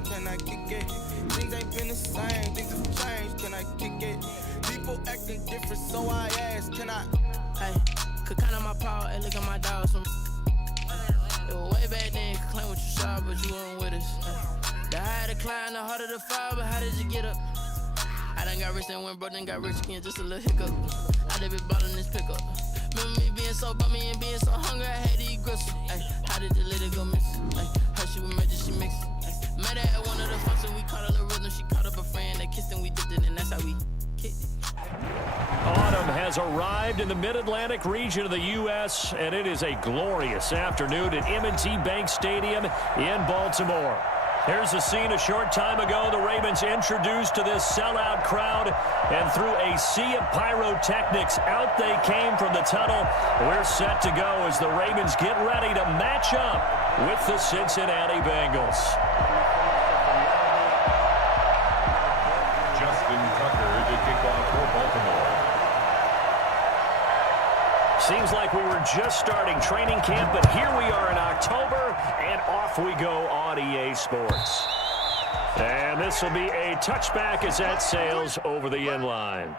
game, can I kick it? Things ain't been the same, things have changed, can I kick it? People acting different, so I ask, can I? Hey, could count on my power, hey, look at my dogs. It was way back then, could claim what you saw, but you weren't with us. The higher the climb, the harder the fall, but how did you get up? I done got rich and went broke, then got rich again, just a little hiccup. I done been ballin' this pickup. Remember me being so bummy and being so hungry, I had to eat gristle. Ay, how did the lady go miss? Ay, her she was magic, she mixed. Met her at one of the functions, we caught a little rhythm, she caught up a friend, they kissed and we dipped it, and that's how we kicked it. Autumn has arrived in the mid-Atlantic region of the U.S., and it is a glorious afternoon at M&T Bank Stadium in Baltimore. Here's a scene a short time ago. The Ravens introduced to this sellout crowd, and through a sea of pyrotechnics, out they came from the tunnel. We're set to go as the Ravens get ready to match up with the Cincinnati Bengals. Justin Tucker to kick off for Baltimore. Seems like we were just starting training camp, but here we are in October, and off we go on EA Sports. And this will be a touchback as that sails over the end line.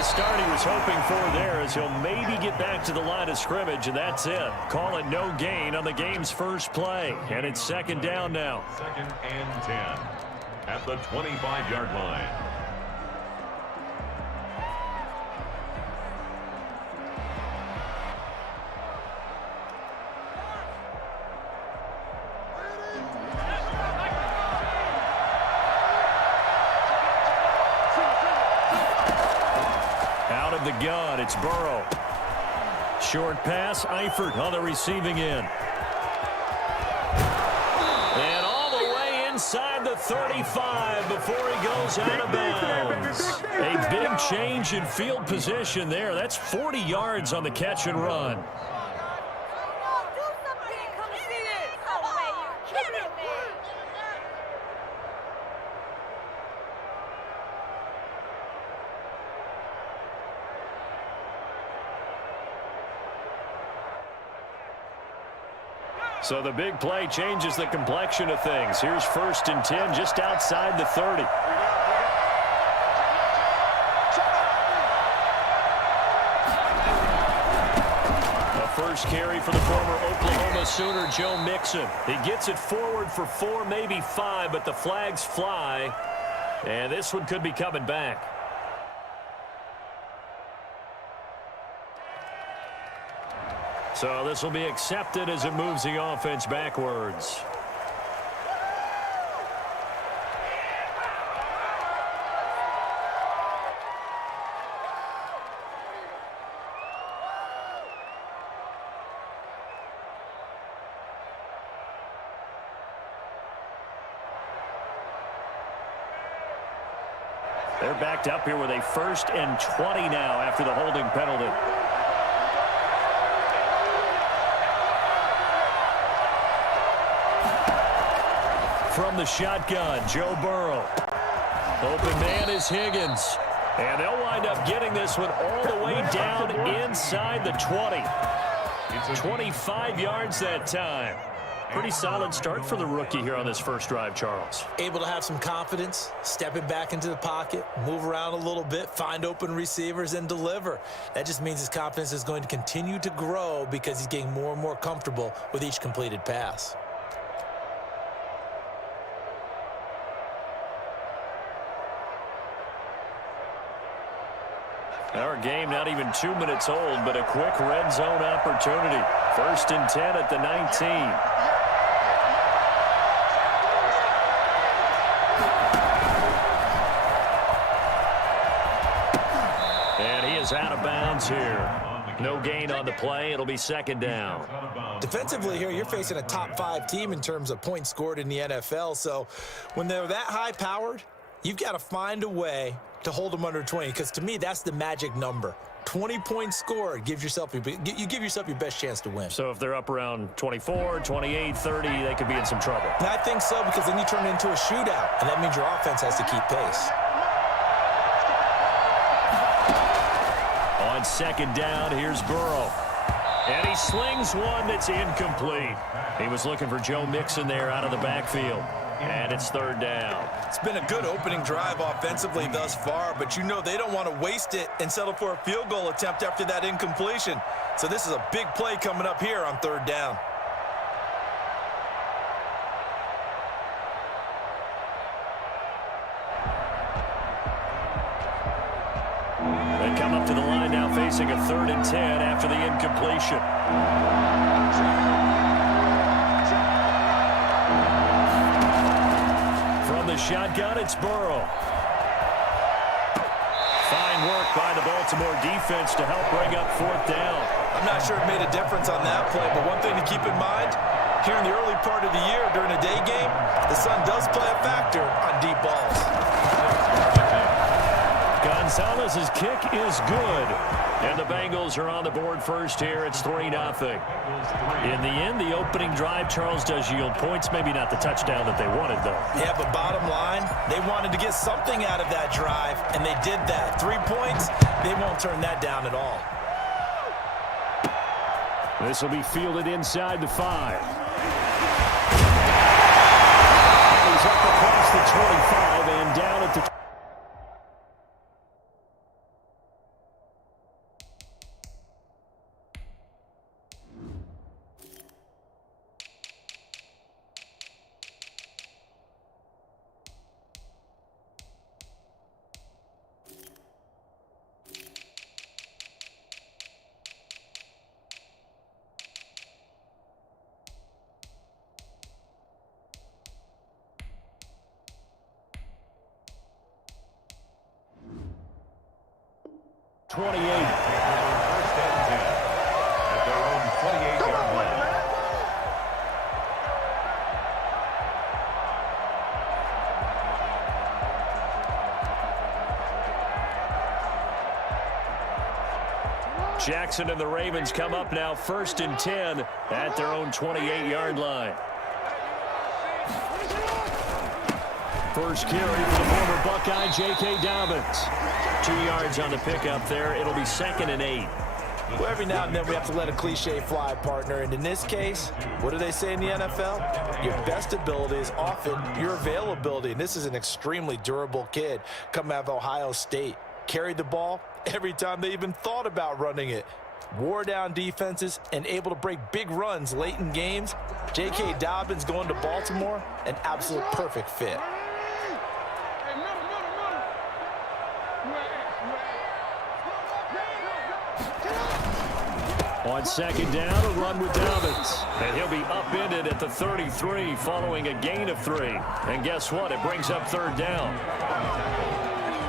Start he was hoping for there as he'll maybe get back to the line of scrimmage, and that's it. Call it no gain on the game's first play, and it's second down now. 2nd and 10 at the 25-yard line. The gun, it's Burrow. Short pass, Eifert on the receiving end. And all the way inside the 35 before he goes out of bounds. A big change in field position there. That's 40 yards on the catch and run. So the big play changes the complexion of things. Here's 1st and 10 just outside the 30. A first carry for the former Oklahoma Sooner, Joe Mixon. He gets it forward for 4, maybe 5, but the flags fly. And this one could be coming back. So this will be accepted as it moves the offense backwards. They're backed up here with a 1st and 20 now after the holding penalty. From the shotgun, Joe Burrow. Open man is Higgins. And they'll wind up getting this one all the way down inside the 20. 25 yards that time. Pretty solid start for the rookie here on this first drive, Charles. Able to have some confidence, stepping back into the pocket, move around a little bit, find open receivers, and deliver. That just means his confidence is going to continue to grow because he's getting more and more comfortable with each completed pass. Our game not even 2 minutes old, but a quick red zone opportunity. 1st and 10 at the 19. And he is out of bounds here. On the No gain on the play. It'll be second down. Defensively here, you're facing a top-5 team in terms of points scored in the NFL. So when they're that high-powered, you've got to find a way to hold them under 20, because to me, that's the magic number. 20 points scored gives yourself you give yourself your best chance to win. So if they're up around 24, 28, 30, they could be in some trouble. And I think so, because then you turn it into a shootout, and that means your offense has to keep pace. On second down, here's Burrow. And he slings one that's incomplete. He was looking for Joe Mixon there out of the backfield. And it's third down. It's been a good opening drive offensively thus far, but you know they don't want to waste it and settle for a field goal attempt after that incompletion. So this is a big play coming up here on third down. They come up to the line now facing a 3rd and 10 after the incompletion. From the shotgun, it's Burrow. Fine work by the Baltimore defense to help bring up 4th down. I'm not sure it made a difference on that play, but one thing to keep in mind, here in the early part of the year during a day game, the sun does play a factor on deep balls. Gonzalez's kick is good. And the Bengals are on the board first here. It's 3-0. In the end, the opening drive, Charles, does yield points. Maybe not the touchdown that they wanted, though. Yeah, but bottom line, they wanted to get something out of that drive, and they did that. 3 points, they won't turn that down at all. This will be fielded inside the 5. He's up across the 25 and down at the 28. First and 10 at their own 28-yard line. Jackson and the Ravens come up now 1st and 10 at their own 28-yard line. First carry for the former Buckeye, J.K. Dobbins. 2 yards on the pickup there. It'll be 2nd and 8. Well, every now and then we have to let a cliche fly, partner. And in this case, what do they say in the NFL? Your best ability is often your availability. And this is an extremely durable kid coming out of Ohio State. Carried the ball every time they even thought about running it. Wore down defenses and able to break big runs late in games. J.K. Dobbins going to Baltimore, an absolute perfect fit. On second down, a run with Dobbins. And he'll be upended at the 33 following a gain of 3. And guess what? It brings up 3rd down.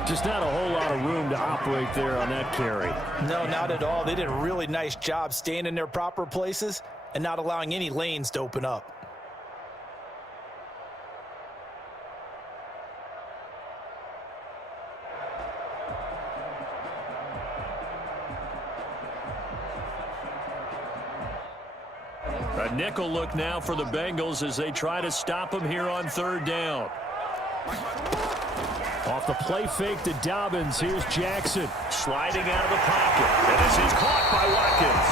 Just not a whole lot of room to operate there on that carry. No, not at all. They did a really nice job staying in their proper places and not allowing any lanes to open up. A nickel look now for the Bengals as they try to stop him here on 3rd down. Off the play fake to Dobbins, here's Jackson. Sliding out of the pocket. And this is caught by Watkins.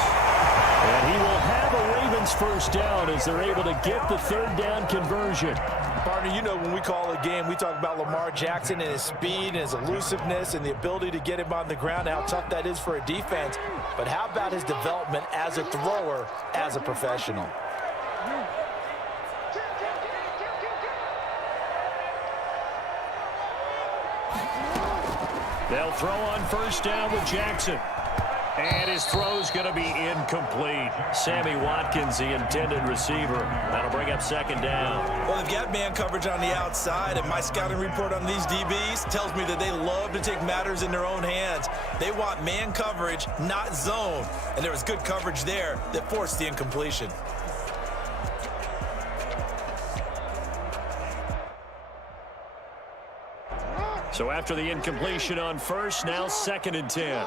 And he will have a Ravens 1st down as they're able to get the 3rd down conversion. Partner, you know when we call a game, we talk about Lamar Jackson and his speed and his elusiveness and the ability to get him on the ground, how tough that is for a defense. But how about his development as a thrower, as a professional? They'll throw on 1st down with Jackson. And his throw's going to be incomplete. Sammy Watkins, the intended receiver. That'll bring up second down. Well, they've got man coverage on the outside, and my scouting report on these DBs tells me that they love to take matters in their own hands. They want man coverage, not zone. And there was good coverage there that forced the incompletion. So after the incompletion on first, now 2nd and 10.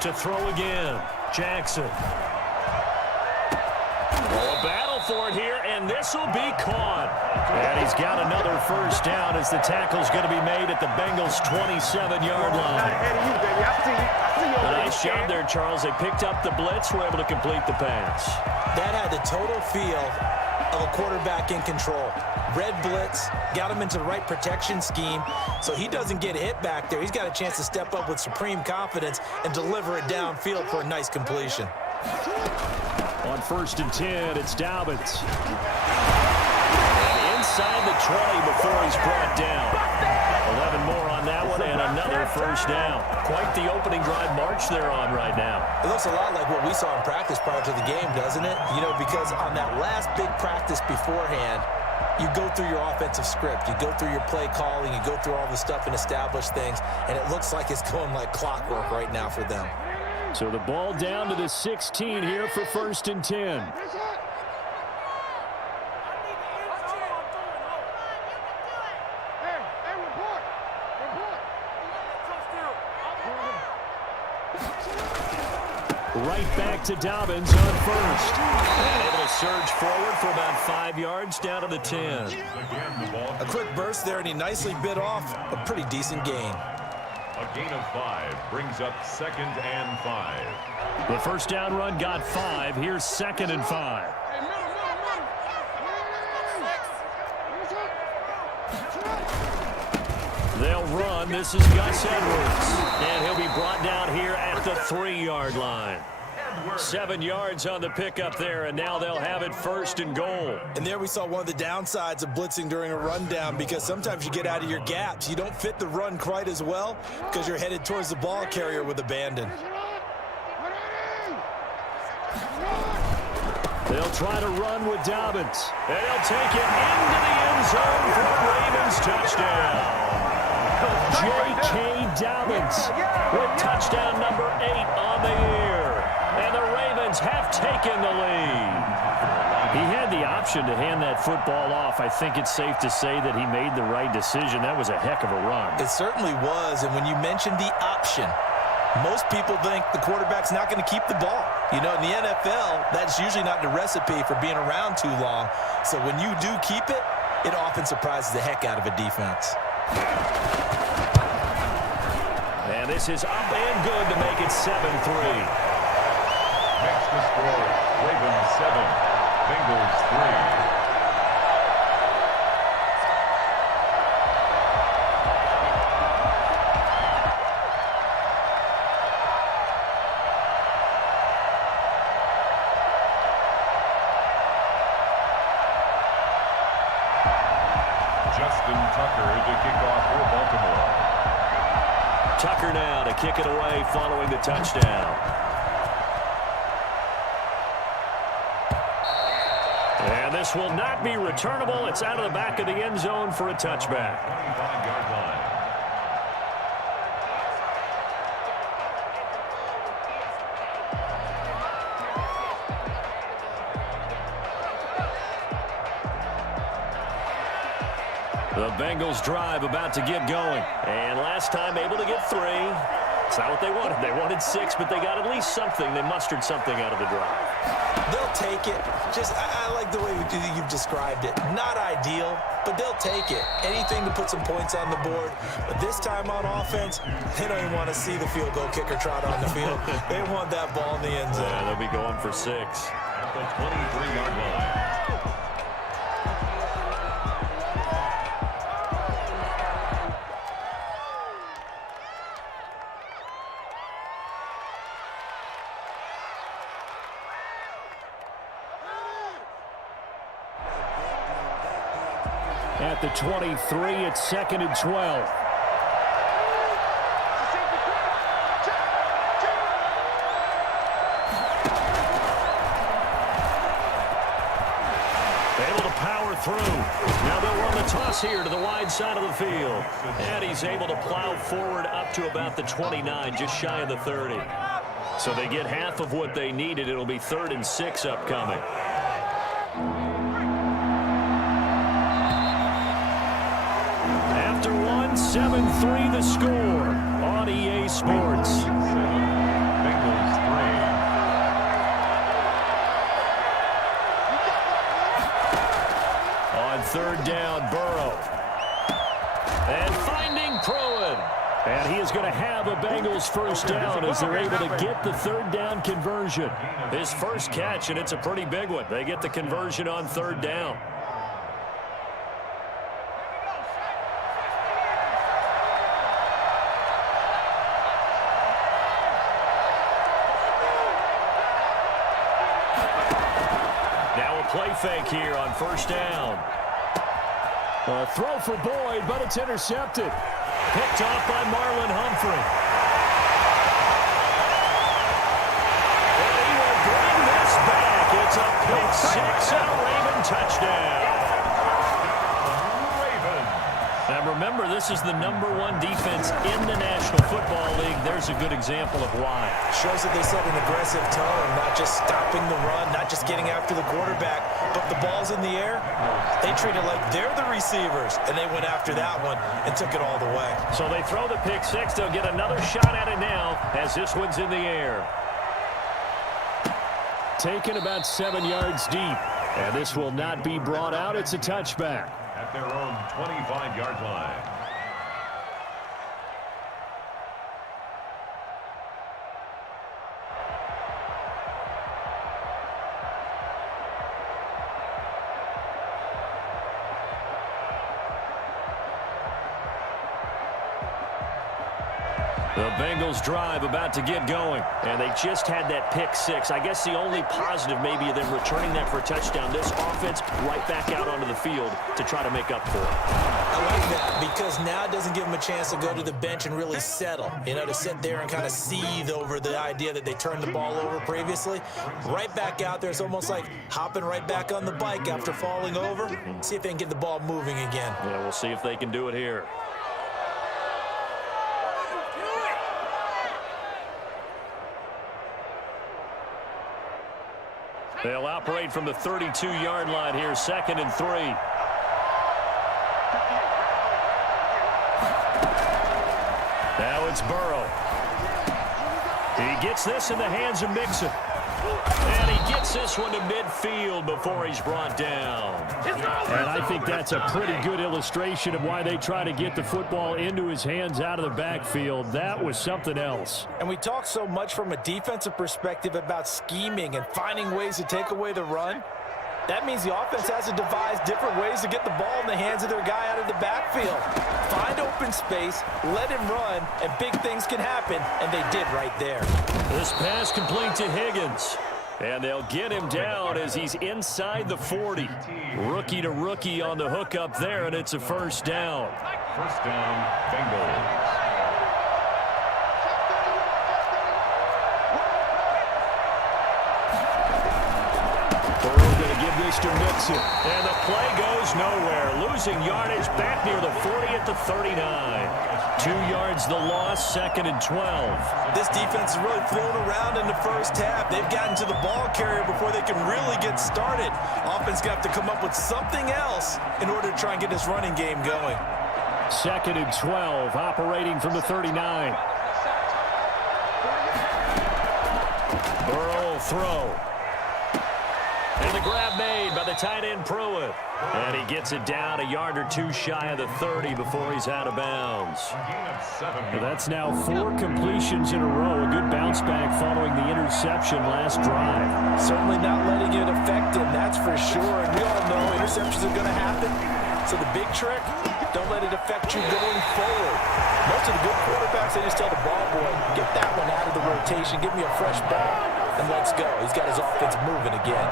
To throw again, Jackson. Oh, a battle for it here, and this will be caught. And he's got another first down as the tackle's going to be made at the Bengals' 27-yard line. A nice job there, Charles. They picked up the blitz, were able to complete the pass. That had the total feel of a quarterback in control. Red blitz, got him into the right protection scheme, so he doesn't get hit back there. He's got a chance to step up with supreme confidence and deliver it downfield for a nice completion. On 1st and 10, it's Dobbins. And inside the 20 before he's brought down. 11 more on that one and another first down. Quite the opening drive march they're on right now. It looks a lot like what we saw in practice prior to the game, doesn't it? You know, because on that last big practice beforehand, you go through your offensive script, you go through your play calling, you go through all the stuff and establish things, and it looks like it's going like clockwork right now for them. So the ball down to the 16 here for 1st and 10. Right back to Dobbins on first. And able to surge forward for about 5 yards down to the 10. A quick burst there, and he nicely bit off a pretty decent gain. A gain of 5 brings up 2nd and 5. The first down run got 5. Here's 2nd and 5. They'll run. This is Gus Edwards. And he'll be brought down here at the 3-yard line. 7 yards on the pickup there, and now they'll have it 1st and goal. And there we saw one of the downsides of blitzing during a rundown, because sometimes you get out of your gaps. You don't fit the run quite as well because you're headed towards the ball carrier with abandon. They'll try to run with Dobbins. And he'll take it into the end zone for a Ravens touchdown. J.K. Dobbins with touchdown number 8 on the year. And the Ravens have taken the lead. He had the option to hand that football off. I think it's safe to say that he made the right decision. That was a heck of a run. It certainly was. And when you mentioned the option, most people think the quarterback's not going to keep the ball. You know, in the NFL, that's usually not the recipe for being around too long. So when you do keep it, it often surprises the heck out of a defense. And this is up and good to make it 7-3. Next to score, Ravens 7, Bengals 3. Justin Tucker to kick off for Baltimore. Tucker now to kick it away following the touchdown. And this will not be returnable. It's out of the back of the end zone for a touchback. 25-yard line. The Bengals drive about to get going. And last time able to get 3. It's not what they wanted. They wanted 6, but they got at least something. They mustered something out of the drive. They'll take it. Just, I like the way you've described it. Not ideal, but they'll take it. Anything to put some points on the board. But this time on offense, they don't even want to see the field goal kicker trot on the field. They want that ball in the end zone. Yeah, they'll be going for 6. At the 23-yard line. At the 23, it's 2nd and 12. Able to power through. Now they'll run the toss here to the wide side of the field. And he's able to plow forward up to about the 29, just shy of the 30. So they get half of what they needed. It'll be 3rd and 6 upcoming. After one, 7-3 the score on EA Sports. Bengals 3. On 3rd down, Burrow. And finding Pruitt. And he is going to have a Bengals first down as they're able to get the 3rd down conversion. His first catch, and it's a pretty big one. They get the conversion on 3rd down. Now a play fake here on 1st down. A throw for Boyd, but it's intercepted. Picked off by Marlon Humphrey. And he will bring this back. It's a pick 6 and a Raven touchdown. Now remember, this is the #1 defense in the National Football League. There's a good example of why. Shows that they set an aggressive tone, not just stopping the run, not just getting after the quarterback, but the ball's in the air. They treat it like they're the receivers, and they went after that one and took it all the way. So they throw the pick 6. They'll get another shot at it now as this one's in the air. Taken about 7 yards deep. And this will not be brought out. It's a touchback. At their own 25-yard line. The Bengals drive about to get going. And they just had that pick 6. I guess the only positive maybe of them returning that for a touchdown. This offense right back out onto the field to try to make up for it. I like that because now it doesn't give them a chance to go to the bench and really settle. You know, to sit there and kind of seethe over the idea that they turned the ball over previously. Right back out there. It's almost like hopping right back on the bike after falling over. See if they can get the ball moving again. Yeah, we'll see if they can do it here. They'll operate from the 32-yard line here, 2nd and 3. Now it's Burrow. He gets this in the hands of Mixon. And he gets this one to midfield before he's brought down. And I think that's a pretty good illustration of why they try to get the football into his hands out of the backfield. That was something else. And we talk so much from a defensive perspective about scheming and finding ways to take away the run. That means the offense has to devise different ways to get the ball in the hands of their guy out of the backfield. Find open space, let him run, and big things can happen, and they did right there. This pass complete to Higgins. And they'll get him down as he's inside the 40. Rookie to rookie on the hook up there, and it's a first down. First down, Bengals. To Mixon. And the play goes nowhere. Losing yardage back near the 40 at the 39. 2 yards the loss, 2nd and 12. This defense is really thrown around in the first half. They've gotten to the ball carrier before they can really get started. Offense got to come up with something else in order to try and get this running game going. 2nd and 12, operating from the 39. Burrow will throw. And the grab made by the tight end Pruitt. And he gets it down a yard or two shy of the 30 before he's out of bounds. That's now 4 completions in a row. A good bounce back following the interception last drive. Certainly not letting it affect him, that's for sure. And we all know interceptions are going to happen. So the big trick, don't let it affect you going forward. Most of the good quarterbacks, they just tell the ball boy, get that one out of the rotation, give me a fresh ball, and let's go. He's got his offense moving again.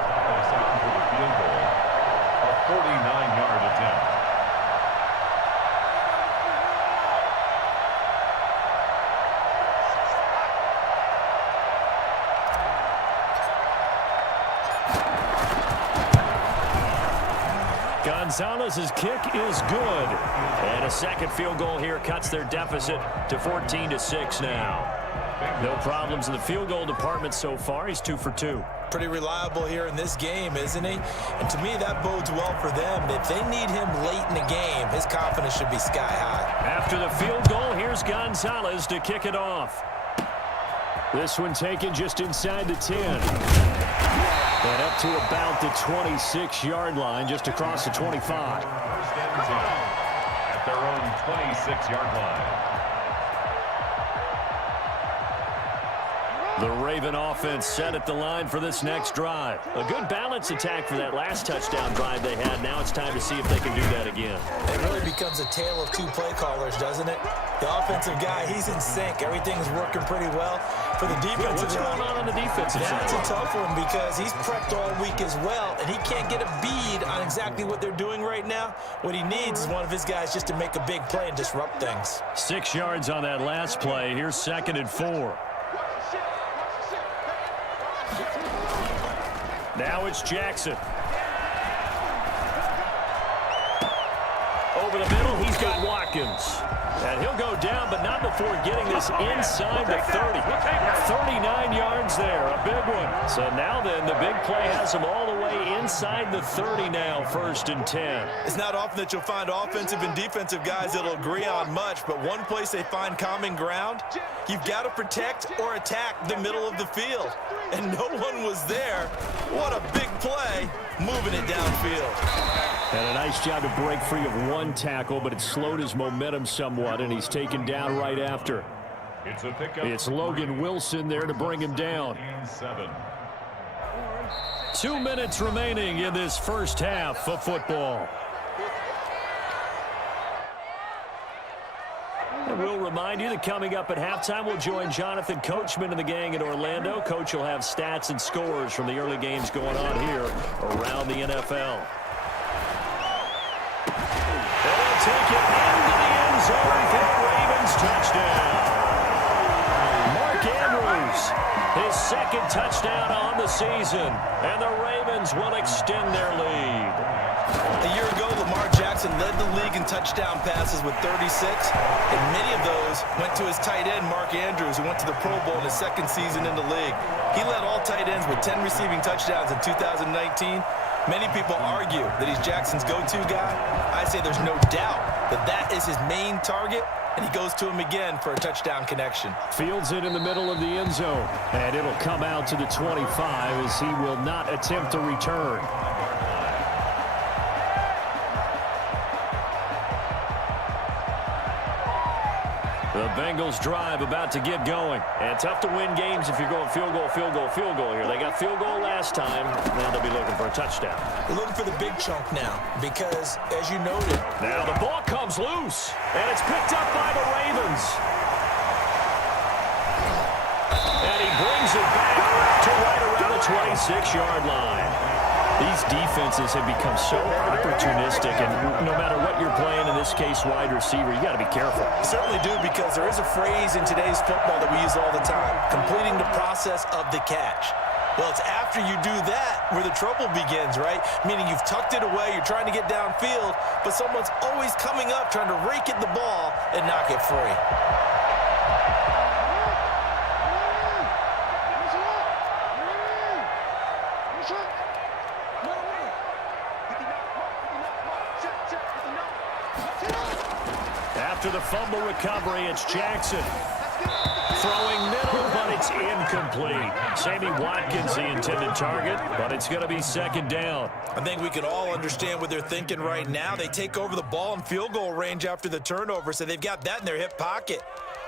A 49-yard attempt. Gonzalez's kick is good. And a second field goal here cuts their deficit to 14-6 now. No problems in the field goal department so far. He's 2 for 2. Pretty reliable here in this game, isn't he? And to me, that bodes well for them. If they need him late in the game, his confidence should be sky high. After the field goal, here's Gonzalez to kick it off. This one taken just inside the 10. And up to about the 26-yard line, just across the 25. First and 10 at their own 26-yard line. The Raven offense set at the line for this next drive. A good balance attack for that last touchdown drive they had. Now it's time to see if they can do that again. It really becomes a tale of two play callers, doesn't it? The offensive guy, he's in sync. Everything's working pretty well. For the defensive what's going on the defensive side? That's a tough one because he's prepped all week as well, and he can't get a bead on exactly what they're doing right now. What he needs is one of his guys just to make a big play and disrupt things. 6 yards on that last play. Here's 2nd and 4. Now it's Jackson. Over the middle, he's got Watkins. And he'll go down, but not before getting this inside the 30. 39 yards there, a big one. So now then, the big play has him all the way inside the 30 now, 1st and 10. It's not often that you'll find offensive and defensive guys that'll agree on much, but one place they find common ground, you've got to protect or attack the middle of the field. And no one was there. What a big play, moving it downfield. And a nice job to break free of one tackle, but it slowed his momentum somewhat, and he's taken down right after. It's Logan Wilson there to bring him down. 2 minutes remaining in this first half of football. And we'll remind you that coming up at halftime, we'll join Jonathan Coachman and the gang in Orlando. Coach will have stats and scores from the early games going on here around the NFL. They'll take it into the end zone for the Ravens touchdown. Mark Andrews, his 2nd touchdown on the season, and the Ravens will extend their lead. A year ago, Lamar Jackson led the league in touchdown passes with 36, and many of those went to his tight end, Mark Andrews, who went to the Pro Bowl in his 2nd season in the league. He led all tight ends with 10 receiving touchdowns in 2019. Many people argue that he's Jackson's go-to guy. I say there's no doubt that that is his main target, and he goes to him again for a touchdown connection. Fields it in the middle of the end zone, and it'll come out to the 25 as he will not attempt to return. The Bengals drive about to get going. And tough to win games if you're going field goal, field goal, field goal here. They got field goal last time. Now they'll be looking for a touchdown. They're looking for the big chunk now because, as you noted, now the ball comes loose, and it's picked up by the Ravens. And he brings it back to right around the 26-yard line. These defenses have become so opportunistic, and no matter what you're playing, in this case, wide receiver, you got to be careful. You certainly do, because there is a phrase in today's football that we use all the time, completing the process of the catch. Well, it's after you do that where the trouble begins, right? Meaning you've tucked it away, you're trying to get downfield, but someone's always coming up trying to rake at the ball and knock it free. After the fumble recovery, it's Jackson. Throwing middle, but it's incomplete. Sammy Watkins, the intended target, but it's going to be 2nd down. I think we can all understand what they're thinking right now. They take over the ball in field goal range after the turnover, so they've got that in their hip pocket.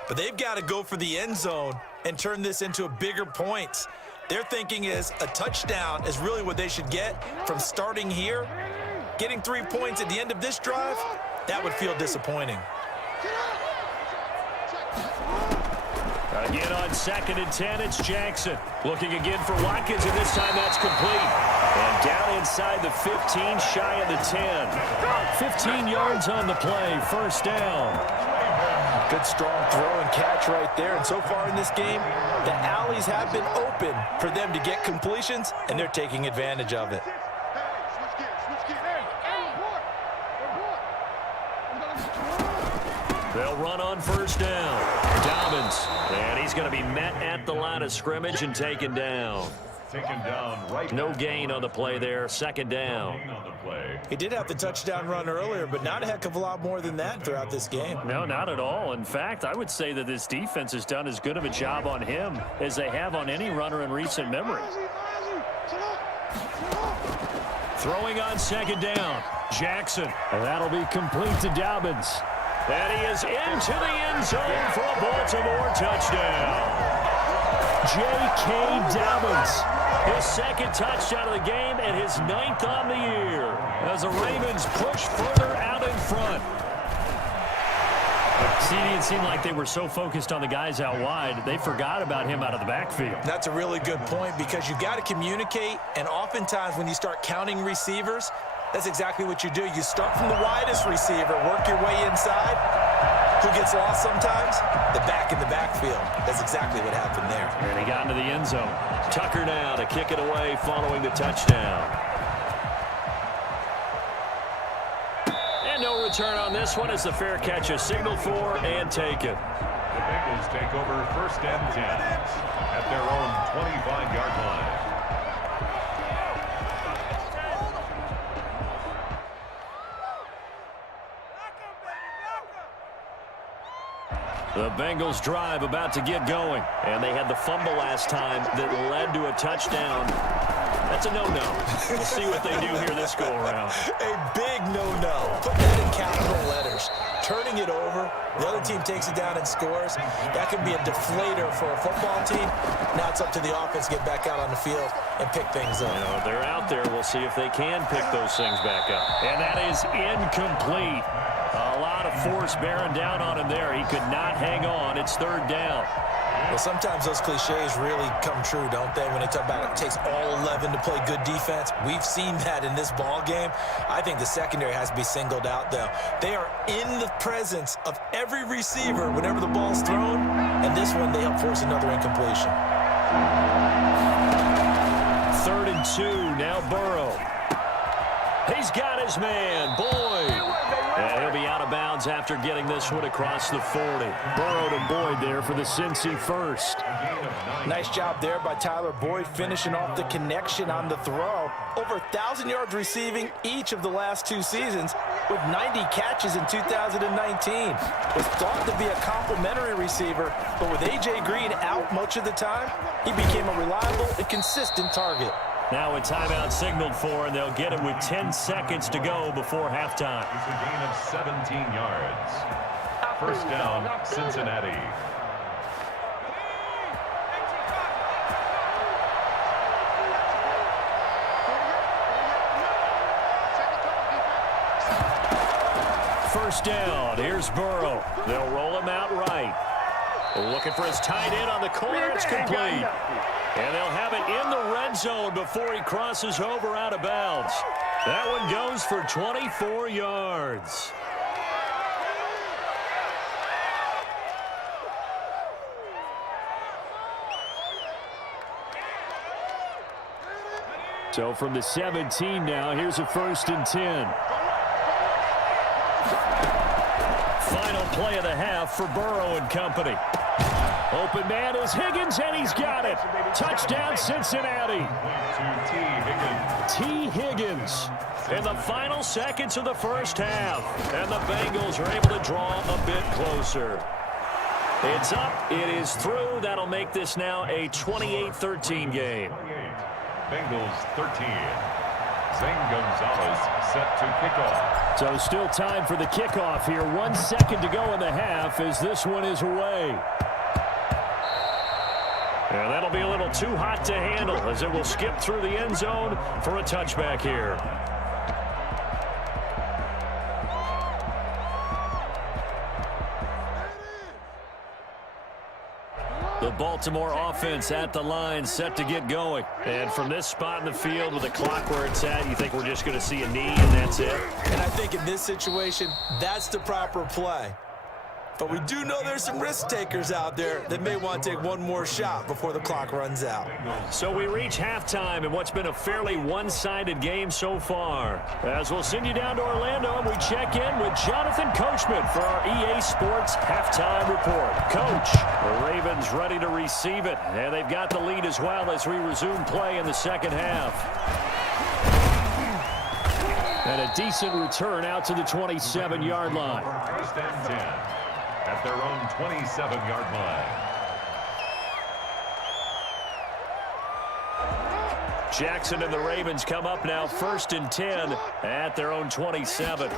But they've got to go for the end zone and turn this into a bigger points. Their thinking is a touchdown is really what they should get from starting here. Getting 3 points at the end of this drive, that would feel disappointing. Again on 2nd and 10, it's Jackson. Looking again for Watkins, and this time that's complete. And down inside the 15, shy of the 10. 15 yards on the play, 1st down. Good strong throw and catch right there. And so far in this game, the alleys have been open for them to get completions, and they're taking advantage of it. They'll run on first down. Dobbins, and he's going to be met at the line of scrimmage and taken down. Taken down right. No gain on the play there. Second down. He did have the touchdown run earlier, but not a heck of a lot more than that throughout this game. No, not at all. In fact, I would say that this defense has done as good of a job on him as they have on any runner in recent memory. Throwing on second down. Jackson. And that'll be complete to Dobbins. And he is into the end zone for a Baltimore touchdown. J.K. Dobbins. His second touchdown of the game and his 9th on the year as the Ravens push further out in front. It seemed like they were so focused on the guys out wide, they forgot about him out of the backfield. That's a really good point because you've got to communicate, and oftentimes when you start counting receivers, that's exactly what you do. You start from the widest receiver, work your way inside. Who gets lost sometimes? The back in the backfield. That's exactly what happened there. And he got into the end zone. Tucker now to kick it away following the touchdown. And no return on this one as the fair catch is signaled for and taken. The Bengals take over first and 10 at their own 25-yard line. The Bengals drive about to get going. And they had the fumble last time that led to a touchdown. That's a no-no. We'll see what they do here this go-around. A big no-no. Put that in capital letters. Turning it over, the other team takes it down and scores. That can be a deflator for a football team. Now it's up to the offense to get back out on the field and pick things up. You know, they're out there. We'll see if they can pick those things back up. And that is incomplete. A lot of force bearing down on him there. He could not hang on. It's third down. Well, sometimes those cliches really come true, don't they? When they talk about it takes all 11 to play good defense. We've seen that in this ball game. I think the secondary has to be singled out, though. They are in the presence of every receiver whenever the ball's thrown, and this one they help force another incompletion. 3rd and 2. Now Burrow. He's got his man, Boyd. And he'll be out of bounds after getting this one across the 40. Burrow to Boyd there for the Cincy first. Nice job there by Tyler Boyd finishing off the connection on the throw. Over 1,000 yards receiving each of the last 2 seasons with 90 catches in 2019. Was thought to be a complimentary receiver, but with A.J. Green out much of the time, he became a reliable and consistent target. Now a timeout signaled for, and they'll get it with 10 seconds to go before halftime. It's a gain of 17 yards. First down, Cincinnati. First down. Here's Burrow. They'll roll him out right. Looking for his tight end on the corner. It's complete. And they'll have it in the red zone before he crosses over out of bounds. That one goes for 24 yards. So from the 17 now, here's a 1st and 10. Final play of the half for Burrow and company. Open man is Higgins, and he's got it. Touchdown, Cincinnati. T. Higgins in the final seconds of the first half. And the Bengals are able to draw a bit closer. It's up. It is through. That'll make this now a 28-13 game. Bengals 13. Zane Gonzalez set to kick off. So still time for the kickoff here. 1 second to go in the half as this one is away. And that'll be a little too hot to handle as it will skip through the end zone for a touchback here. The Baltimore offense at the line set to get going. And from this spot in the field with the clock where it's at, you think we're just going to see a knee and that's it? And I think in this situation, that's the proper play. But we do know there's some risk takers out there that may want to take one more shot before the clock runs out. So we reach halftime in what's been a fairly one-sided game so far. As we'll send you down to Orlando, and we check in with Jonathan Coachman for our EA Sports Halftime Report. Coach, the Ravens ready to receive it, and they've got the lead as well as we resume play in the second half. And a decent return out to the 27-yard line. First and 10 at their own 27-yard line. Jackson and the Ravens come up now first and 10 at their own 27.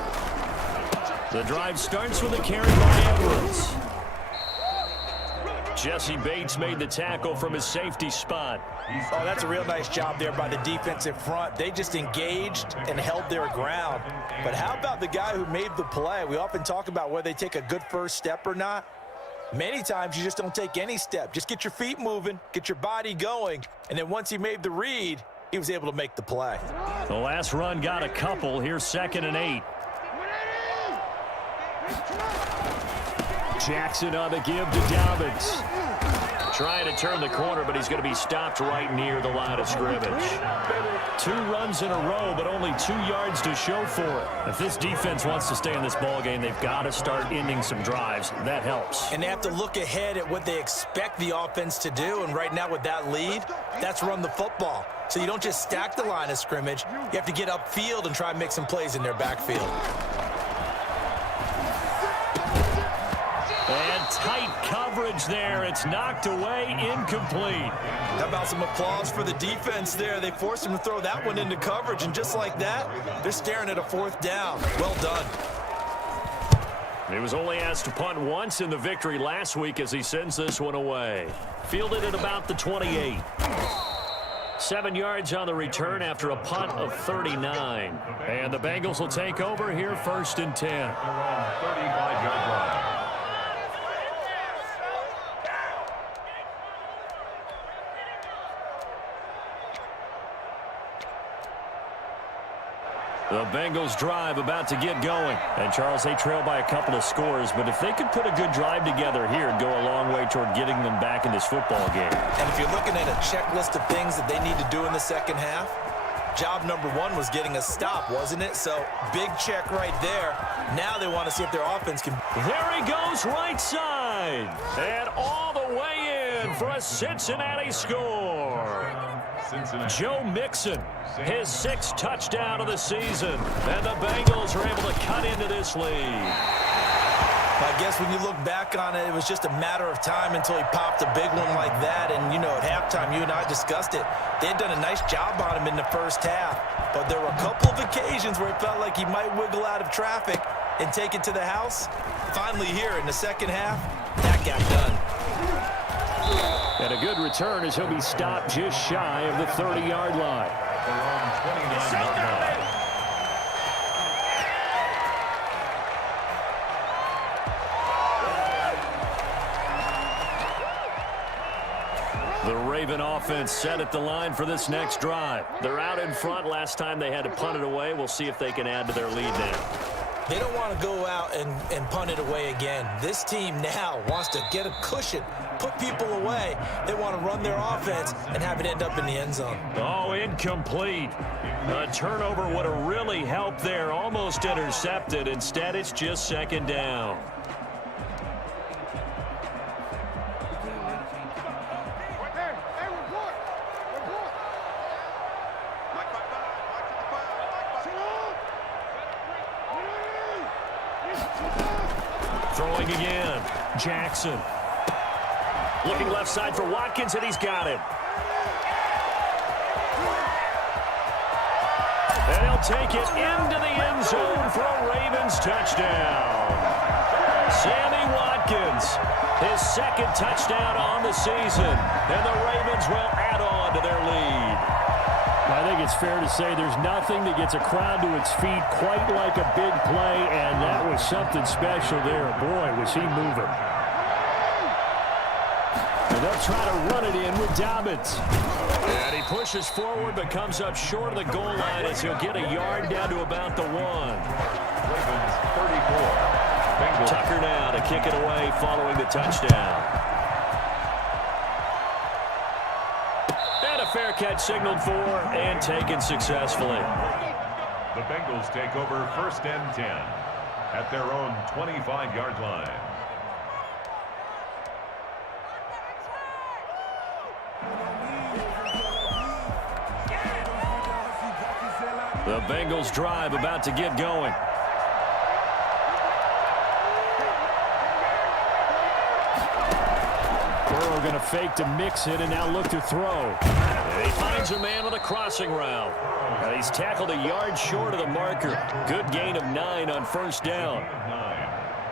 The drive starts with a carry by Edwards. Jesse Bates made the tackle from his safety spot. Oh, that's a real nice job there by the defensive front. They just engaged and held their ground. But how about the guy who made the play? We often talk about whether they take a good first step or not. Many times you just don't take any step. Just get your feet moving, get your body going, and then once he made the read, he was able to make the play. The last run got a couple. Here's 2nd and 8. Jackson on the give to Dobbins. Trying to turn the corner, but he's going to be stopped right near the line of scrimmage. 2 runs in a row, but only 2 yards to show for it. If this defense wants to stay in this ballgame, they've got to start ending some drives. That helps. And they have to look ahead at what they expect the offense to do, and right now with that lead, that's run the football. So you don't just stack the line of scrimmage. You have to get upfield and try and make some plays in their backfield. And tight coverage there. It's knocked away, incomplete. How about some applause for the defense there? They forced him to throw that one into coverage, and just like that, they're staring at a 4th down. Well done. He was only asked to punt once in the victory last week as he sends this one away. Fielded at about the 28. 7 yards on the return after a punt of 39. And the Bengals will take over here 1st and 10. 35-yard line. The Bengals drive about to get going. And, Charles, they trail by a couple of scores, but if they could put a good drive together here, it'd go a long way toward getting them back in this football game. And if you're looking at a checklist of things that they need to do in the second half, job number 1 was getting a stop, wasn't it? So, big check right there. Now they want to see if their offense can... There he goes, right side. And all the way in for a Cincinnati score. Joe Mixon, his 6th touchdown of the season. And the Bengals are able to cut into this lead. I guess when you look back on it, it was just a matter of time until he popped a big one like that. And, you know, at halftime, you and I discussed it. They had done a nice job on him in the first half. But there were a couple of occasions where it felt like he might wiggle out of traffic and take it to the house. Finally here in the second half, that got done. And a good return as he'll be stopped just shy of the 30-yard line. Around 29-yard line. The Raven offense set at the line for this next drive. They're out in front. Last time they had to punt it away. We'll see if they can add to their lead now. They don't want to go out and punt it away again. This team now wants to get a cushion, put people away. They want to run their offense and have it end up in the end zone. Oh, incomplete. A turnover would have really helped there. Almost intercepted. Instead, it's just 2nd down. Throwing again. Jackson. Looking left side for Watkins, and he's got it. And he'll take it into the end zone for a Ravens touchdown. Sammy Watkins, his 2nd touchdown on the season. And the Ravens will add on to their lead. I think it's fair to say there's nothing that gets a crowd to its feet quite like a big play, and that was something special there. Boy, was he moving. And they'll try to run it in with Dobbins. And he pushes forward but comes up short of the goal line as he'll get a yard down to about the 1. Ravens 34. Tucker now to kick it away following the touchdown. And a fair catch signaled for and taken successfully. The Bengals take over 1st and 10 at their own 25-yard line. The Bengals drive about to get going. Burrow going to fake to mix it and now look to throw. And he finds a man on the crossing route. And he's tackled a yard short of the marker. Good gain of 9 on 1st down.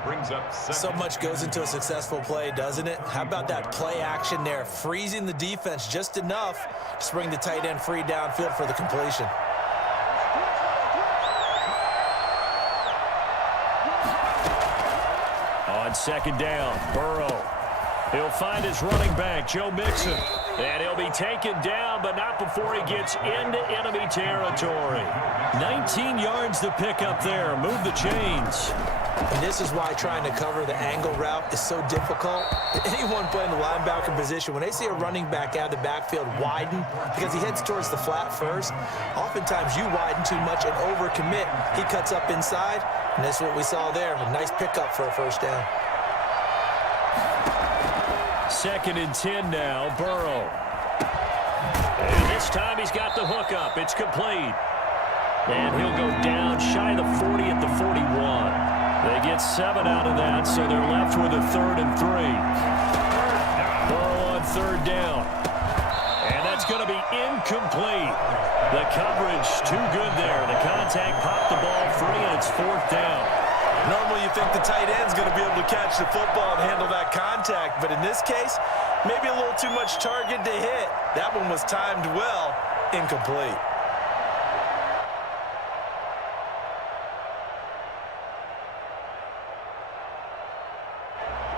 Brings up so much goes into a successful play, doesn't it? How about that play action there? Freezing the defense just enough to bring the tight end free downfield for the completion. On 2nd down, Burrow. He'll find his running back, Joe Mixon. And he'll be taken down, but not before he gets into enemy territory. 19 yards to pick up there. Move the chains. And this is why trying to cover the angle route is so difficult. Anyone playing the linebacker position, when they see a running back out of the backfield widen because he heads towards the flat first, oftentimes you widen too much and overcommit. He cuts up inside, and that's what we saw there. A nice pickup for a 1st down. 2nd and 10 now, Burrow. And this time he's got the hook up. It's complete. And he'll go down shy of the 40 at the 41. They get 7 out of that, so they're left with a 3rd and 3. Burrow on 3rd down. And that's going to be incomplete. The coverage too good there. The contact popped the ball free, and it's 4th down. Normally you think the tight end's going to be able to catch the football and handle that contact, but in this case, maybe a little too much target to hit. That one was timed well, incomplete.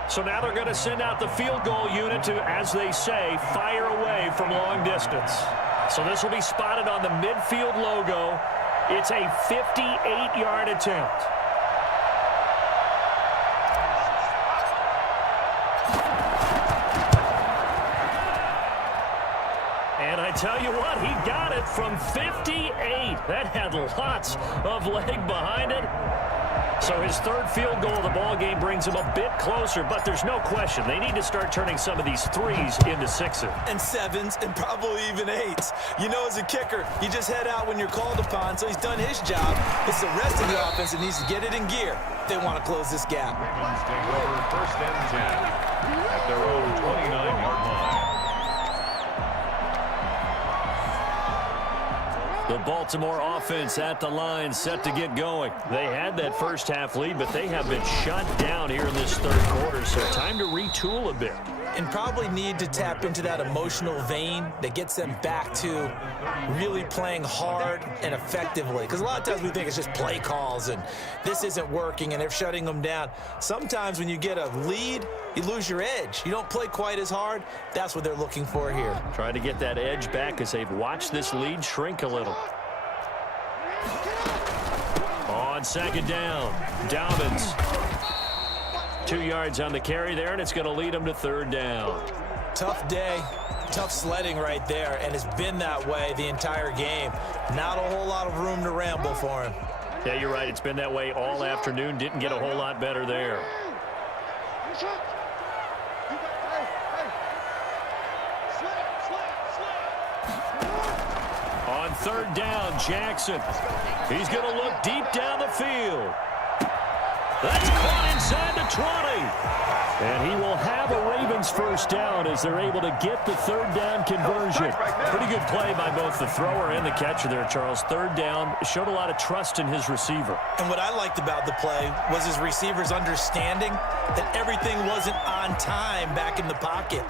So now they're going to send out the field goal unit to, as they say, fire away from long distance. So this will be spotted on the midfield logo. It's a 58-yard attempt. And I tell you what, he got it from 58. That had lots of leg behind it. So his 3rd field goal of the ball game brings him a bit closer, but there's no question they need to start turning some of these 3s into 6s. And 7s and probably even 8s. You know, as a kicker, you just head out when you're called upon, so he's done his job. It's the rest of the offense that needs to get it in gear if they want to close this gap. Ravens take over 1st and 10 at their own 29-yard line. The Baltimore offense at the line, set to get going. They had that 1st half lead, but they have been shut down here in this 3rd quarter, so time to retool a bit. And probably need to tap into that emotional vein that gets them back to really playing hard and effectively. Because a lot of times we think it's just play calls and this isn't working and they're shutting them down. Sometimes when you get a lead, you lose your edge. You don't play quite as hard. That's what they're looking for here. Trying to get that edge back as they've watched this lead shrink a little. On 2nd down, Dobbins. 2 yards on the carry there, and it's going to lead them to 3rd down. Tough day, tough sledding right there, and it's been that way the entire game. Not a whole lot of room to ramble for him. Yeah, you're right. It's been that way all afternoon. Didn't get a whole lot better there. On 3rd down, Jackson. He's going to look deep down the field. That's caught inside the 20. And he will have a Ravens 1st down as they're able to get the 3rd down conversion. Pretty good play by both the thrower and the catcher there, Charles. 3rd down, showed a lot of trust in his receiver. And what I liked about the play was his receivers understanding that everything wasn't on time back in the pocket.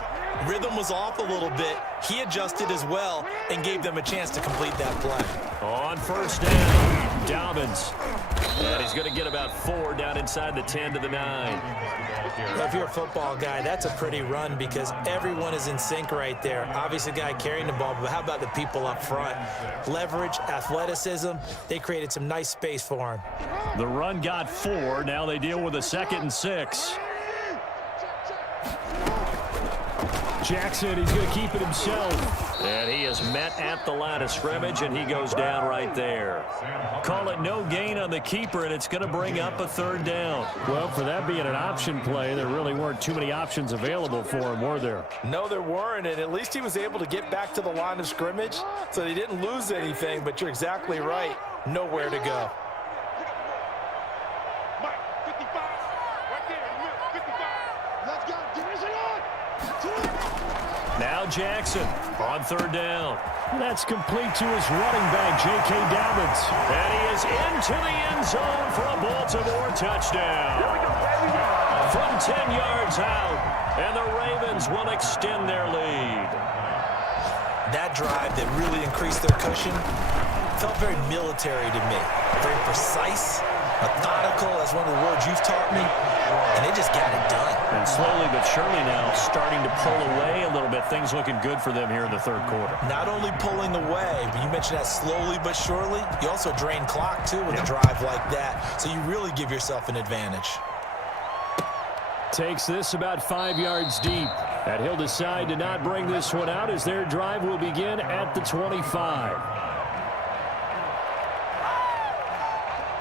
Rhythm was off a little bit. He adjusted as well and gave them a chance to complete that play. On 1st down, Dobbins. And he's going to get about 4 down inside the 10 to the 9. Well, if you're a football guy, that's a pretty run because everyone is in sync right there. Obviously, the guy carrying the ball, but how about the people up front? Leverage, athleticism, they created some nice space for him. The run got 4. Now they deal with a 2nd and 6. Jackson, he's going to keep it himself. And he is met at the line of scrimmage, and he goes down right there. Call it no gain on the keeper, and it's going to bring up a 3rd down. Well, for that being an option play, there really weren't too many options available for him, were there? No, there weren't, and at least he was able to get back to the line of scrimmage, so he didn't lose anything, but you're exactly right. Nowhere to go. Now Jackson on 3rd down. That's complete to his running back, J.K. Dobbins. And he is into the end zone for a Baltimore touchdown. From 10 yards out, and the Ravens will extend their lead. That drive that really increased their cushion felt very military to me. Very precise, methodical, that's one of the words you've taught me, and they just got it done. And slowly but surely now starting to pull away a little bit. Things looking good for them here in the 3rd quarter. Not only pulling away, but you mentioned that slowly but surely. You also drain clock, too, with a drive like that. So you really give yourself an advantage. Takes this about 5 yards deep. And he'll decide to not bring this one out as their drive will begin at the 25.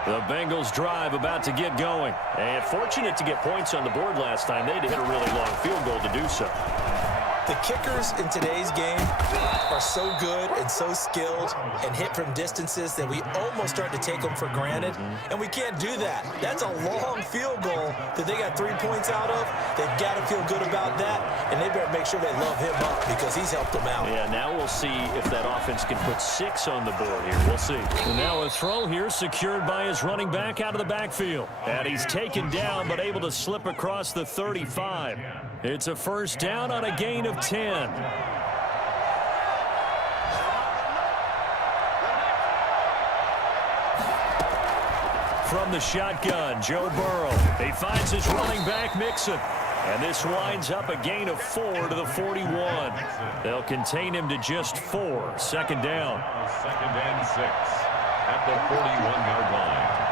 The Bengals drive about to get going. And fortunate to get points on the board last time. They had to hit a really long field goal to do so. The kickers in today's game are so good and so skilled and hit from distances that we almost start to take them for granted, and we can't do that. That's a long field goal that they got 3 points out of. They've got to feel good about that, and they better make sure they love him up because he's helped them out. Yeah, now we'll see if that offense can put 6 on the board here. We'll see. And now a throw here secured by his running back out of the backfield. And he's taken down but able to slip across the 35. It's a 1st down on a gain of 10. From the shotgun, Joe Burrow. He finds his running back, Mixon. And this winds up a gain of 4 to the 41. They'll contain him to just 4. 2nd down. 2nd and 6 at the 41-yard line.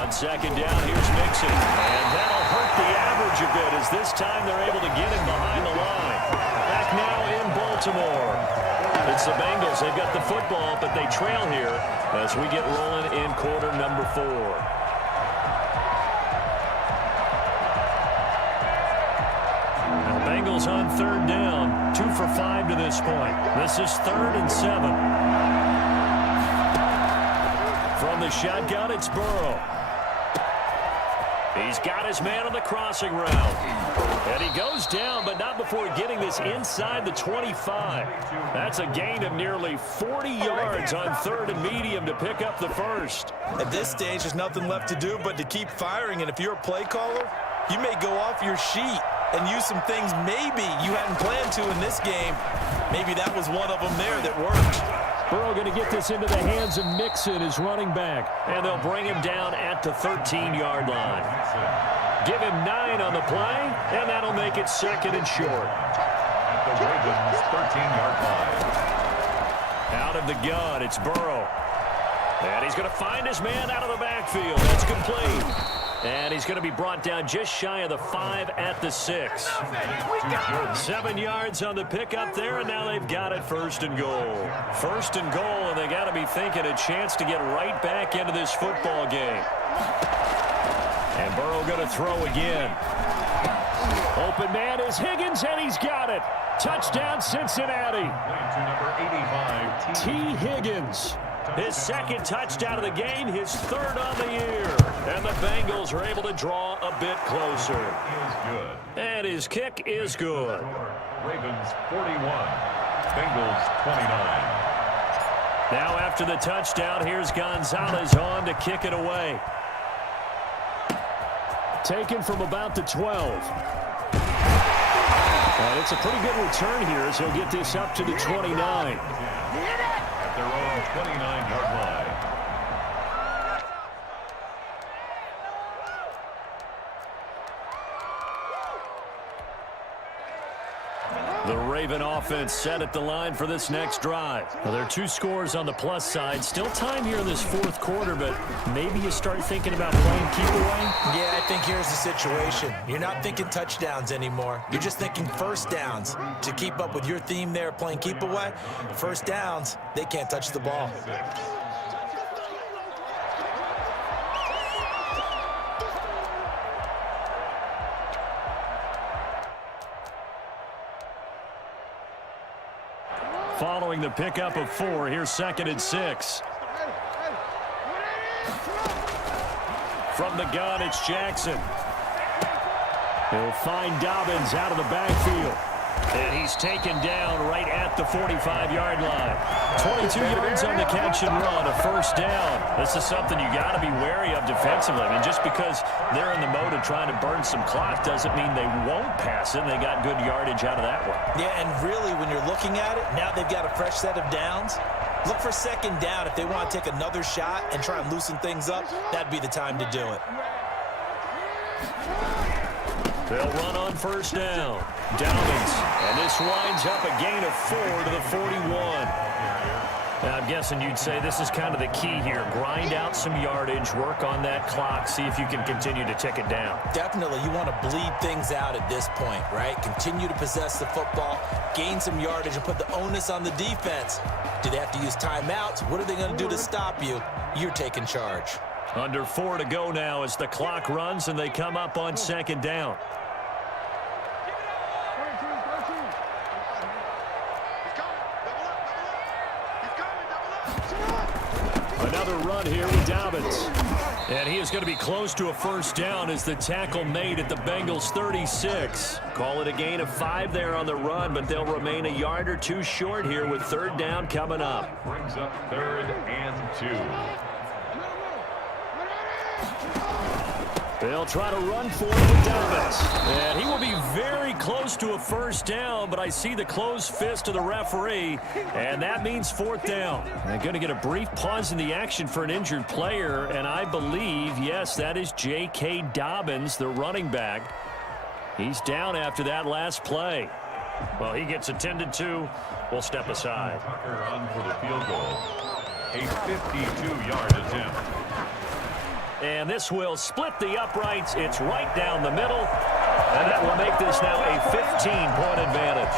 On 2nd down, here's Mixon. And that'll hurt the average a bit as this time they're able to get him behind the line. Back now in Baltimore. It's the Bengals. They've got the football, but they trail here as we get rolling in quarter number 4. Now Bengals on 3rd down. 2 for 5 to this point. This is 3rd and 7. From the shotgun, it's Burrow. He's got his man on the crossing route. And he goes down, but not before getting this inside the 25. That's a gain of nearly 40 yards on 3rd and medium to pick up the 1st. At this stage, there's nothing left to do but to keep firing. And if you're a play caller, you may go off your sheet and use some things maybe you hadn't planned to in this game. Maybe that was one of them there that worked. Burrow going to get this into the hands of Mixon, his running back. And they'll bring him down at the 13-yard line. Give him 9 on the play, and that'll make it 2nd and short. At the Ravens' 13-yard line. Out of the gun, it's Burrow. And he's going to find his man out of the backfield. That's complete. And he's going to be brought down just shy of the 5 at the 6. 7 yards on the pickup there, and now they've got it 1st and goal. 1st and goal, and they got to be thinking a chance to get right back into this football game. And Burrow going to throw again. Open man is Higgins, and he's got it. Touchdown, Cincinnati. To number 85, T. Higgins. His 2nd touchdown of the game, his 3rd on the year. And the Bengals are able to draw a bit closer. is good. And his kick is good. Ravens 41, Bengals 29. Now after the touchdown, here's Gonzalez on to kick it away. Taken from about the 12. And it's a pretty good return here as he'll get this up to the 29. their own 29-yard line. The Raven offense set at the line for this next drive. Well, there are 2 scores on the plus side. Still time here in this 4th quarter, but maybe you start thinking about playing keep away? Yeah, I think here's the situation. You're not thinking touchdowns anymore. You're just thinking first downs. To keep up with your theme there, playing keep away, first downs, they can't touch the ball. Following the pickup of 4, here's 2nd and 6. From the gun, it's Jackson. He'll find Dobbins out of the backfield. And he's taken down right at the 45-yard line. 22 yards on the catch and run, a first down. This is something you got to be wary of defensively. I mean, just because they're in the mode of trying to burn some clock doesn't mean they won't pass it. They got good yardage out of that one. Yeah, and really, when you're looking at it, now they've got a fresh set of downs. Look for second down. If they want to take another shot and try and loosen things up, that'd be the time to do it. They'll run on first down. Dobbins, and this winds up a gain of 4 to the 41. Now, I'm guessing you'd say this is kind of the key here. Grind out some yardage, work on that clock, see if you can continue to tick it down. Definitely, you want to bleed things out at this point, right? Continue to possess the football, gain some yardage, and put the onus on the defense. Do they have to use timeouts? What are they going to do to stop you? You're taking charge. Under 4 to go now as the clock runs and they come up on second down. Another run here with Dobbins. And he is going to be close to a first down as the tackle made at the Bengals 36. Call it a gain of 5 there on the run, but they'll remain a yard or 2 short here with third down coming up. Brings up 3rd and 2. They'll try to run for it with Dobbins. And he will be very close to a first down, but I see the closed fist of the referee, and that means 4th down. They're going to get a brief pause in the action for an injured player, and I believe, yes, that is J.K. Dobbins, the running back. He's down after that last play. Well, he gets attended to. We'll step aside. Tucker on for the field goal. A 52-yard attempt. And this will split the uprights. It's right down the middle. And that will make this now a 15-point advantage.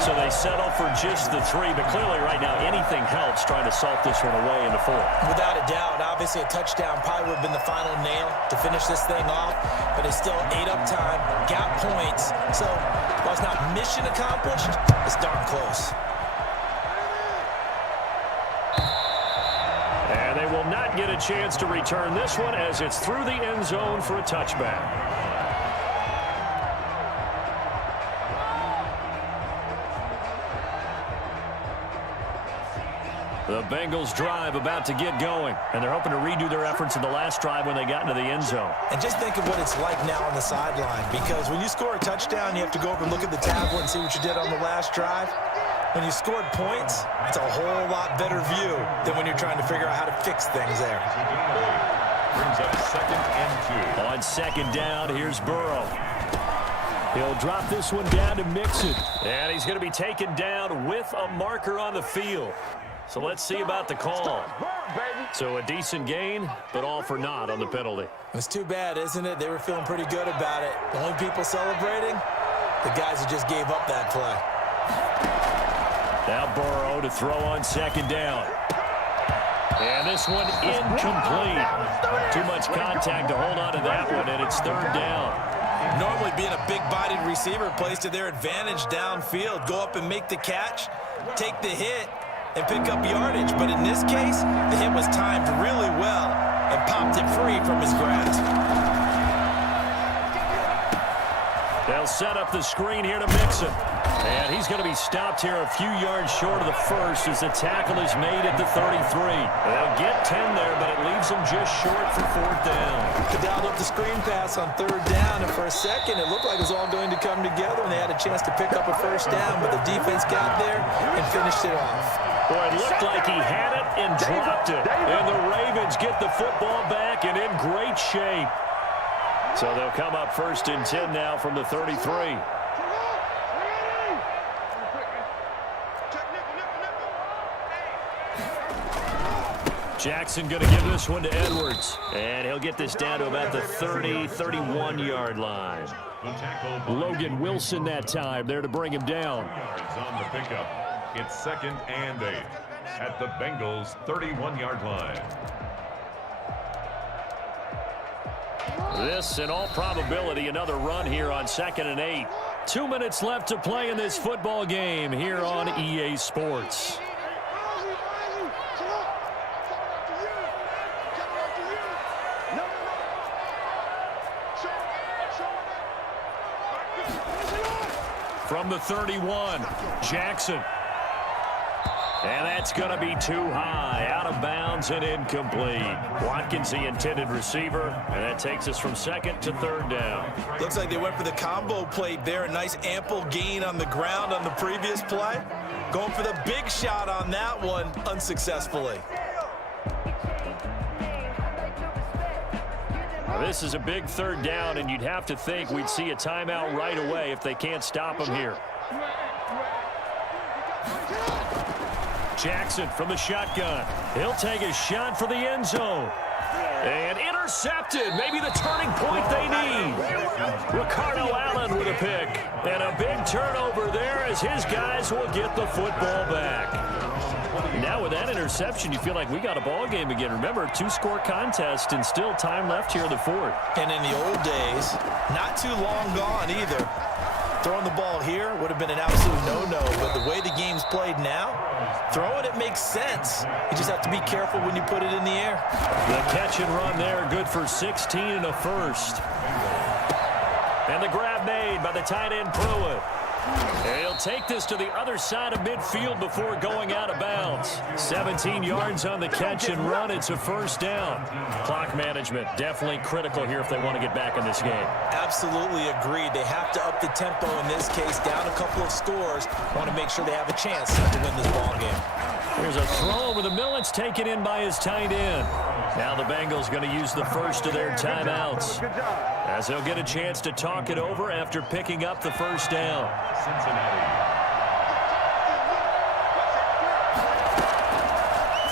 So they settle for just the 3. But clearly right now anything helps trying to salt this one away in the 4th. Without a doubt, obviously a touchdown probably would have been the final nail to finish this thing off. But it's still ate up time, got points. So while it's not mission accomplished, it's darn close. And they will not get a chance to return this one as it's through the end zone for a touchback. The Bengals drive about to get going, and they're hoping to redo their efforts in the last drive when they got into the end zone. And just think of what it's like now on the sideline, because when you score a touchdown, you have to go over and look at the tablet and see what you did on the last drive. When you scored points, it's a whole lot better view than when you're trying to figure out how to fix things there. Brings up 2nd and 2. On second down, here's Burrow. He'll drop this one down to Mixon. And he's going to be taken down with a marker on the field. So let's see about the call. So a decent gain, but all for naught on the penalty. It's too bad, isn't it? They were feeling pretty good about it. The only people celebrating, the guys who just gave up that play. Now Burrow to throw on second down. And this one incomplete. Too much contact to hold on to that one, and it's third down. Normally being a big-bodied receiver plays to their advantage downfield. Go up and make the catch, take the hit, and pick up yardage. But in this case, the hit was timed really well and popped it free from his grasp. They'll set up the screen here to Mixon. And he's going to be stopped here a few yards short of the first as the tackle is made at the 33. They'll get 10 there, but it leaves them just short for 4th down. They dialed up the screen pass on 3rd down, and for a second it looked like it was all going to come together and they had a chance to pick up a first down, but the defense got there and finished it off. Boy, it looked like he had it and dropped it. And the Ravens get the football back and in great shape. So they'll come up 1st and 10 now from the 33. Jackson going to give this one to Edwards. And he'll get this down to about the 30, 31-yard line. Logan Wilson that time there to bring him down. Yards on the pickup. It's 2nd and 8 at the Bengals' 31-yard line. This, in all probability, another run here on 2nd and 8. 2 minutes left to play in this football game here on EA Sports. From the 31, Jackson. And that's going to be too high, out of bounds and incomplete. Watkins, the intended receiver, and that takes us from 2nd to 3rd down. Looks like they went for the combo play there. A nice ample gain on the ground on the previous play. Going for the big shot on that one unsuccessfully. This is a big 3rd down, and you'd have to think we'd see a timeout right away if they can't stop him here. Jackson from the shotgun. He'll take a shot for the end zone. And intercepted. Maybe the turning point they need. Ricardo Allen with a pick. And a big turnover there as his guys will get the football back. Now with that interception, you feel like we got a ball game again. Remember, 2-score contest and still time left here in the 4th. And in the old days, not too long gone either. Throwing the ball here would have been an absolute no-no, but the way the game's played now, throwing it makes sense. You just have to be careful when you put it in the air. The catch and run there, good for 16 and a first. And the grab made by the tight end Pruitt. And he'll take this to the other side of midfield before going out of bounds. 17 yards on the catch and run. It's a 1st down. Clock management definitely critical here if they want to get back in this game. Absolutely agreed. They have to up the tempo in this case, down a couple of scores. Want to make sure they have a chance to win this ball game. Here's a throw over the middle. It's taken in by his tight end. Now the Bengals going to use the first of their timeouts, as they'll get a chance to talk it over after picking up the 1st down. Cincinnati.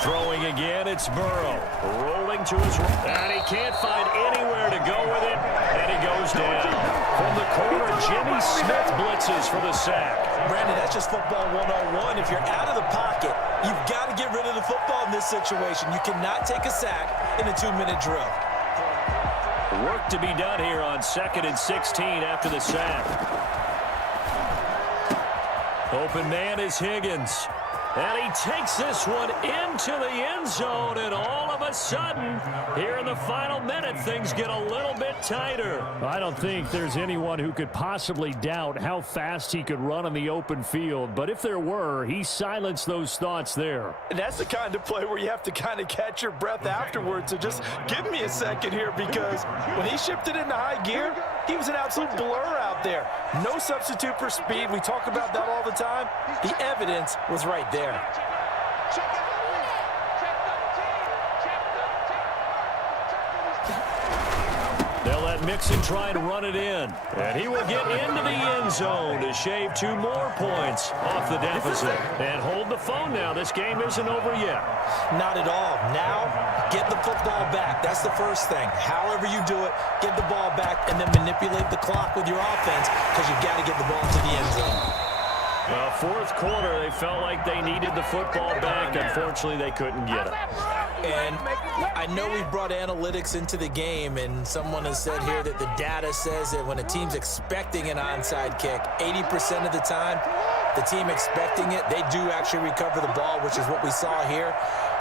Throwing again, it's Burrow. Rolling to his right. And he can't find anywhere to go with it. And he goes down. From the corner, Jimmy Smith blitzes for the sack. Brandon, that's just football 101. If you're out of the pocket, you've got to get rid of the football in this situation. You cannot take a sack in a 2-minute drill. Work to be done here on 2nd and 16 after the sack. Open man is Higgins. And he takes this one into the end zone, and all of a sudden, here in the final minute, things get a little bit tighter. I don't think there's anyone who could possibly doubt how fast he could run on the open field, but if there were, he silenced those thoughts there. And that's the kind of play where you have to kind of catch your breath afterwards. So just give me a second here, because when he shifted into high gear, he was an absolute blur out there. No substitute for speed. We talk about that all the time. The evidence was right there. They'll let Mixon try to run it in. And he will get into the end zone to shave 2 more points off the deficit. And hold the phone now. This game isn't over yet. Not at all. Now, get the football back. That's the first thing. However you do it, get the ball back and then manipulate the clock with your offense, because you've got to get the ball to the end zone. Well, 4th quarter, they felt like they needed the football back. Unfortunately, they couldn't get it. And I know we've brought analytics into the game, and someone has said here that the data says that when a team's expecting an onside kick, 80% of the time, the team expecting it, they do actually recover the ball, which is what we saw here.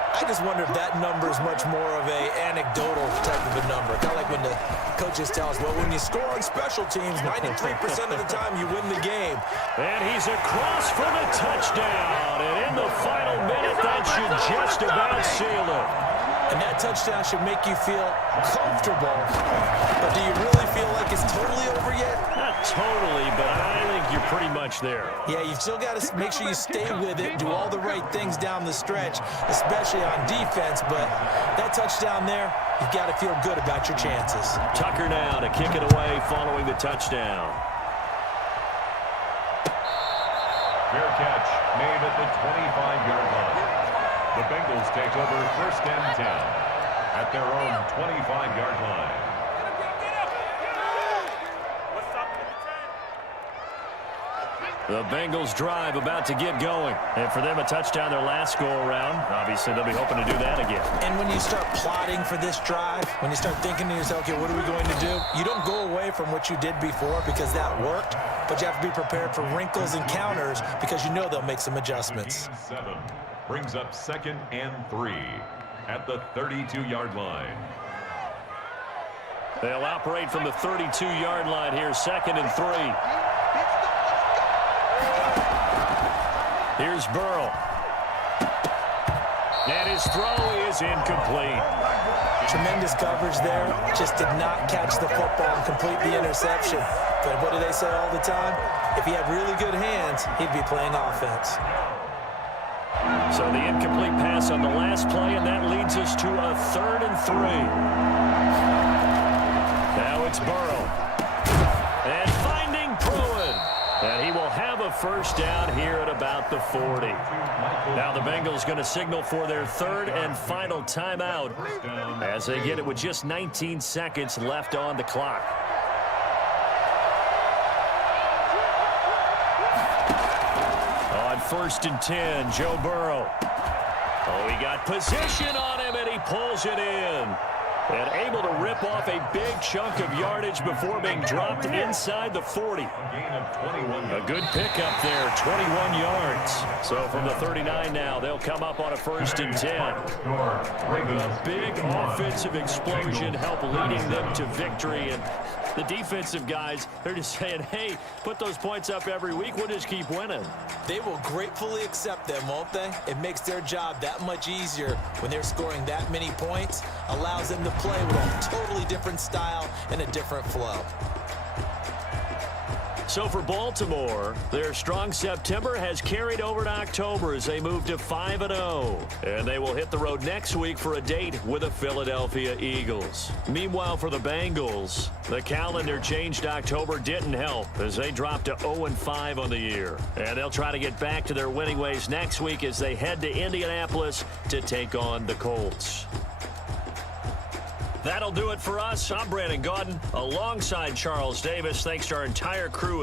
I just wonder if that number is much more of a anecdotal type of a number. Kind of like when the coaches tell us, well, when you score on special teams, 93% of the time you win the game. And he's across for the touchdown. And in the final minute, that should just about seal it. And that touchdown should make you feel comfortable. But do you really feel like it's totally over yet? Not totally, but I think you're pretty much there. Yeah, you've still got to make sure you stay with it, do all the right things down the stretch, especially on defense. But that touchdown there, you've got to feel good about your chances. Tucker now to kick it away following the touchdown. Fair catch made at the 25-yard line. The Bengals take over 1st and 10 at their own 25-yard line. The Bengals drive about to get going. And for them, a touchdown their last go-around. Obviously, they'll be hoping to do that again. And when you start plotting for this drive, when you start thinking to yourself, okay, what are we going to do? You don't go away from what you did before because that worked, but you have to be prepared for wrinkles and counters because you know they'll make some adjustments. 7 brings up 2nd and 3 at the 32-yard line. They'll operate from the 32-yard line here, 2nd and 3. Here's Burrow. And his throw is incomplete. Tremendous coverage there. Just did not catch the football and complete the interception. But what do they say all the time? If he had really good hands, he'd be playing offense. So the incomplete pass on the last play, and that leads us to a 3rd and 3. Now it's Burrow. And finding Pruitt. And he will have a first down here at about the 40. Now the Bengals going to signal for their 3rd and final timeout as they get it with just 19 seconds left on the clock. On 1st and 10, Joe Burrow. Oh, he got position on him, and he pulls it in. And able to rip off a big chunk of yardage before being dropped inside the 40. A good pickup there, 21 yards. So from the 39 now, they'll come up on a 1st and 10. A big offensive explosion help leading them to victory. And the defensive guys, they're just saying, hey, put those points up every week. We'll just keep winning. They will gratefully accept them, won't they? It makes their job that much easier when they're scoring that many points. Allows them to play with a totally different style and a different flow. So for Baltimore, their strong September has carried over to October as they move to 5-0. And they will hit the road next week for a date with the Philadelphia Eagles. Meanwhile, for the Bengals, the calendar change to October didn't help as they dropped to 0-5 on the year. And they'll try to get back to their winning ways next week as they head to Indianapolis to take on the Colts. That'll do it for us. I'm Brandon Gaudin alongside Charles Davis. Thanks to our entire crew